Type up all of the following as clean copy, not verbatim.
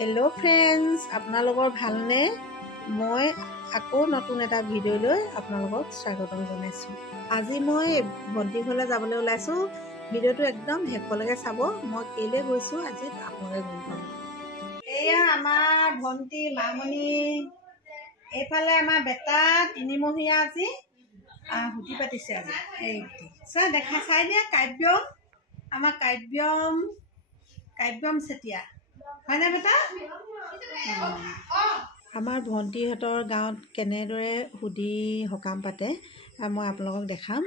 Hello friends आपनालोকৰ ভালনে মই আকৌ নতুন এটা ভিডিও লৈ আপোনালোকক স্বাগতম জনাইছো আজি মই ভন্টি ঘৰলৈ যাবলৈ ওলাইছো ভিডিওটো একদম হেকলৈকে চাব মই কেলে গৈছো আজি আপোনালোকে গম পাব এয়া আমাৰ ভন্টি মামনি এফালে আমাৰ বেটা তিনিমহীয়া আজি হুটি পাতিছে আজি এই সা দেখা চাই দিয়া কাব্যম আমাৰ কাব্যম সেতিয়া হয়নে বেটা আমাৰ ভন্টিহঁতৰ গাঁৱত কেনেদৰে হুদি হকাম পাতে মই আপোনালোকক দেখাম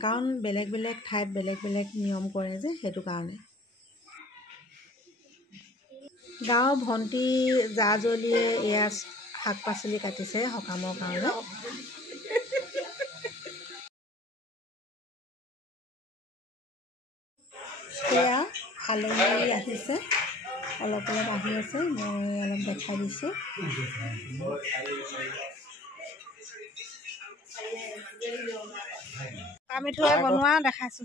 কাৰণ বেলেগ বেলেগ ঠাইত বেলেগ বেলেগ নিয়ম কৰে যে হেতু কাৰণে গাঁৱৰ ভন্টি জাজলিয়ে এয়া শাক পাচলি কাটিছে হকামৰ কাৰণে এয়া আলহী আহিছে অলপ আহি আছে মই অলপ দেখাই দিছো কামিঠৈ বনোৱা দেখাইছো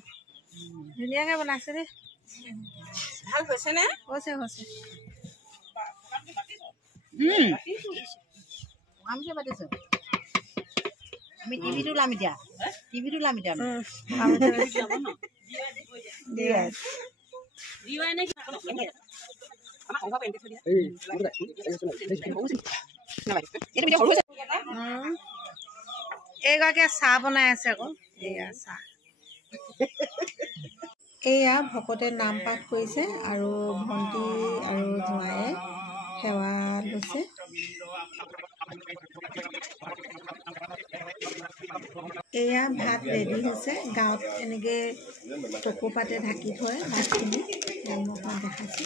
ধুনীয়াকৈ বনাইছে দেই ভাল হৈছে নে হৈছে আমছে পাতিছো আমি টিভিটো লাম এতিয়া দিয়া দিৱাই নে এইগৰাকীয়ে চাহ বনাই আছে আকৌ এয়া চাহ এয়া ভকতে নাম পাঠ কৰিছে আৰু ভন্টি আৰু জোঁৱায়ে সেৱা লৈছে এয়া ভাত ৰেডি হৈছে গাঁৱত এনেকে টকো পাতে ঢাকি থয় ভাতখিনি মই দেখাইছো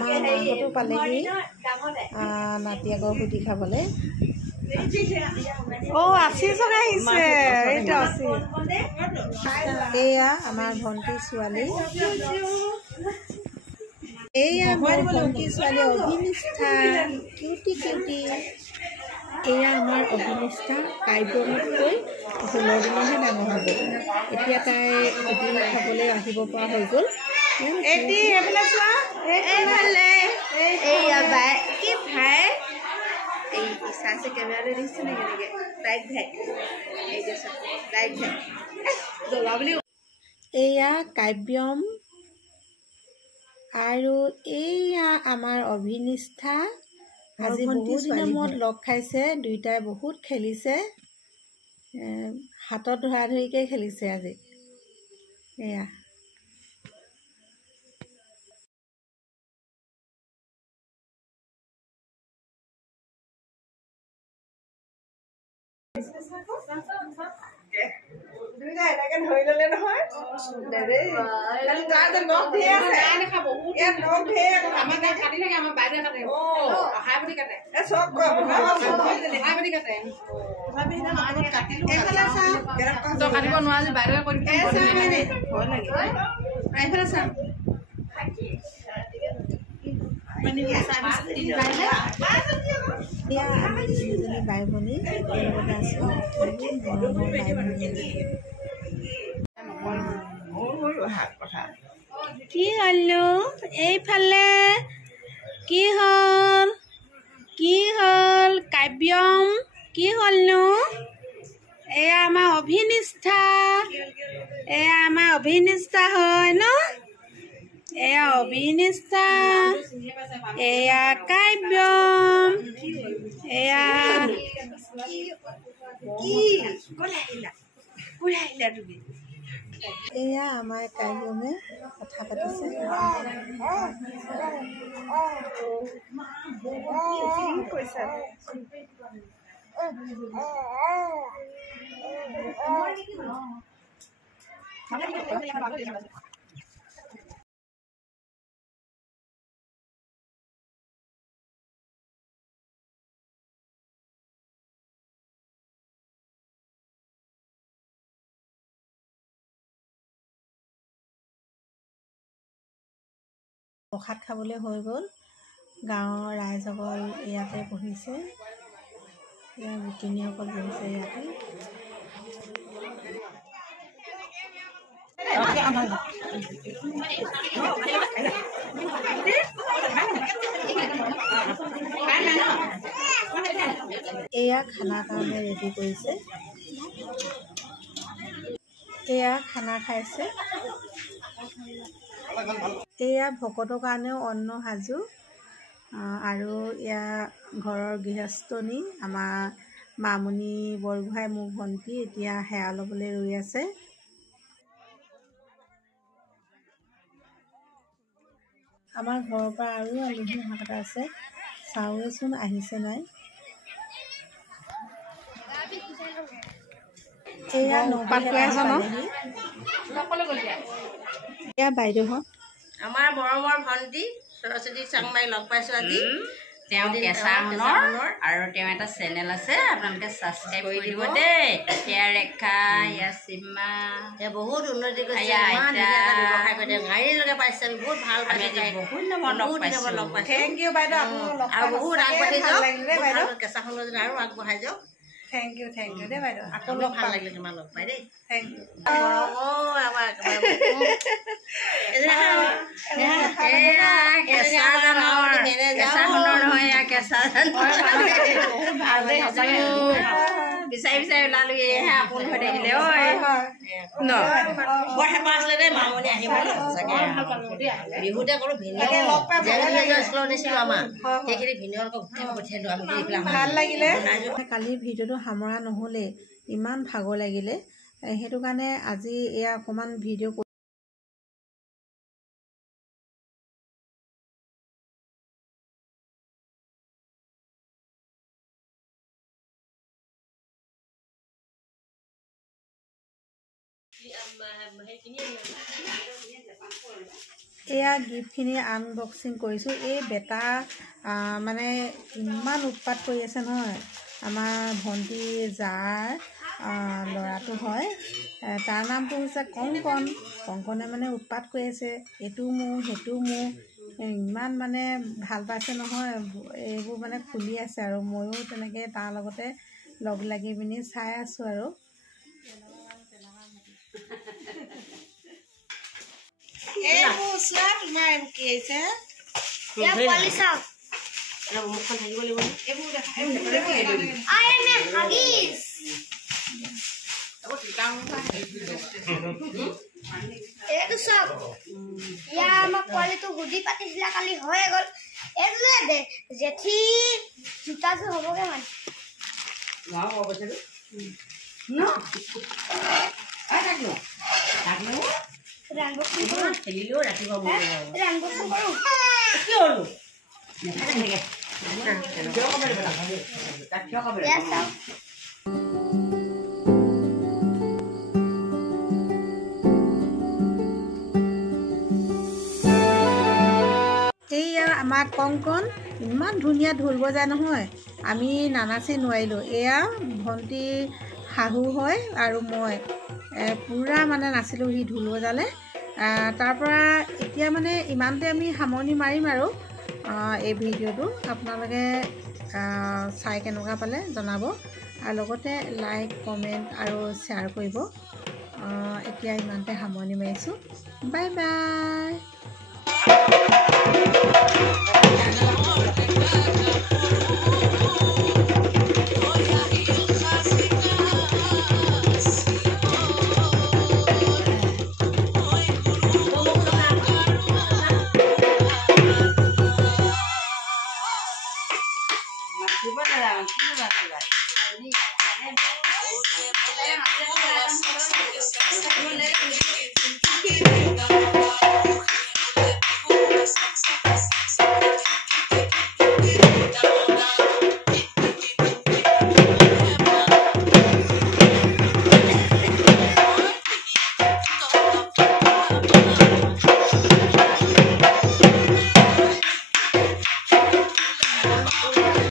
মাহঁতো পালেহি নাতিয়াকৰ হুদি খাবলৈ আশীষক আহিছে এইটো আশীষ এয়া আমাৰ ভন্টি ছোৱালী এয়া মোৰ ভন্টি ছোৱালী অভিনিষ্ঠা কিউটি এয়া আমাৰ অভিনিষ্ঠা কাব্যমতকৈ 16 দিনহে ডাঙৰ হ'ব এতিয়া তাই হুদি খাবলৈ আহিব পৰা হৈ গ'ল এটি এফালে চোৱা এইফালে এইয়া বাই কি ভাই এই ইসাসে ক্যামেরা দিছে নে কেনেকে লাইভ ভাই এই যে লাইভ ভাই জলাবলি এয়া কাব্যম আৰু এয়া আমাৰ অভিনিষ্ঠা আজি বহুত দিনৰ মূৰত লগ খাইছে দুইটাই বহুত খেলিছে হাতত ধৰা ধৰিকে খেলিছে আজি এয়া দুইটা এটাকে ধৰি ললে নহয় দেৰে কালি তাতে নখ ধে আছে আনে খা বহুত এ নখ ধে আমাৰ গাত কাটি থাকে আমাৰ বাইরে কাটে হাই বডি কাটে এ সব কো হাই বডি কাটে ভাবি না আগত কাটিলো এফালে সা তো কাটিব নোৱাৰি বাইৰে কৰি এ সা মানে ভয় লাগে আইফালে সা মানে সার্ভিস দি বাইরে या আমি দুজনী ভাই ভনী একেলগে আছো কি হলো এইফালে কি হল কাব্যম কি হলনো এয়া আমাৰ অভিনিষ্ঠা হয় ন এয়া অভিনিষ্ঠা এয়া কাব্যম এয়া এয়া আমাৰ কাব্যমে কথা পাতিছে প্ৰসাদ খাবলৈ হৈ গ'ল গাঁৱৰ ৰাইজসকল ইয়াতে বহিছে গোপিনীসকল বহিছে ইয়াতে এয়া খানা কাৰণে ৰেডি কৰিছে। এয়া খানা খাইছে। এয়া ভকতৰ কাৰণেও অন্ন সাজু আৰু এয়া ঘৰৰ গৃহস্থনী আমাৰ মামণি বৰগোহাঁই মোৰ ভণ্টি এতিয়া সেৱা ল'বলৈ ৰৈ আছে। আমাৰ ঘৰৰ পৰা আৰু আলহী অহা কথা আছে, চাওঁচোন আহিছে নাই। এয়া এয়া বাইদেউহঁত আমাৰ মৰমৰ ভণ্টি সৰস্বতী চাংমাই লগ পাইছোঁ আজি। তেওঁ কেঁচা সোণৰ আৰু তেওঁ এটা চেনেল আছে, আপোনালোকে ছাবস্ক্ৰাইব কৰি দিব দেই। এয়া ৰেখা, এয়া সীমা, তেওঁ বহুত উন্নতি কৰিছে, ব্যৱসায় কৰি গাড়ীলৈকে পাইছে। আমি বহুত ভাল পাইছোঁ, বহুত লগ পাইছোঁ। থেংক ইউ বাইদেউ, আৰু বহুত আগবাঢ়ি যাওক, কেঁচা সোণৰ যদি আৰু আগবঢ়াই যাওক। থেংক ইউ দেই বাইদেউ, আকৌ ভাল লাগিলে তোমাৰ লগ পাই দেই। Thank you. বিচাৰি ওলালো, এহে আপোন হৈ থাকিলে। বৰ হেঁপাহ আছিলে দেই মামণি আহিবলৈ। বিহুতে কৰো স্কুলত নিছিলো আমাৰ, সেইখিনি ভিনিয়ক পঠিয়ালো আমি। ভাল লাগিলে। কালি ভিডিঅ'টো সামৰা নহ'লে, ইমান ভাগৰ লাগিলে, সেইটো কাৰণে আজি এয়া অকণমান ভিডিঅ' এয়া গিফ্টখিনি আনবক্সিং কৰিছোঁ। এই বেটা মানে ইমান উৎপাত কৰি আছে নহয়। আমাৰ ভণ্টি যাৰ ল'ৰাটো হয়, তাৰ নামটো হৈছে কংকন। কংকনে মানে উৎপাত কৰি আছে, এইটো মোৰ সেইটো মোৰ, ইমান মানে ভাল পাইছে নহয়। এইবোৰ মানে খুলি আছে আৰু ময়ো তেনেকৈ তাৰ লগতে লগ লাগি পিনি চাই আছোঁ আৰু। হুদি পাতিছিলা কালি হৈ গ'ল। এইযোৰে জেঠী জোতাযোৰ হ'বগে মানে এইয়া আমাৰ কংকন ইমান ধুনীয়া ঢোল বজায় নহয়, আমি নানাচি নোৱাৰিলোঁ। এয়া ভণ্টি শাহু হয় আৰু মই পূৰা মানে নাচিলোঁ সি ঢোল বজালে। তাৰপৰা এতিয়া মানে ইমানতে আমি সামৰণি মাৰিম আৰু এই ভিডিঅ'টো। আপোনালোকে চাই কেনেকুৱা পালে জনাব, আৰু লগতে লাইক কমেণ্ট আৰু শ্বেয়াৰ কৰিব। এতিয়া ইমানতে সামৰণি মাৰিছোঁ। Bye bye.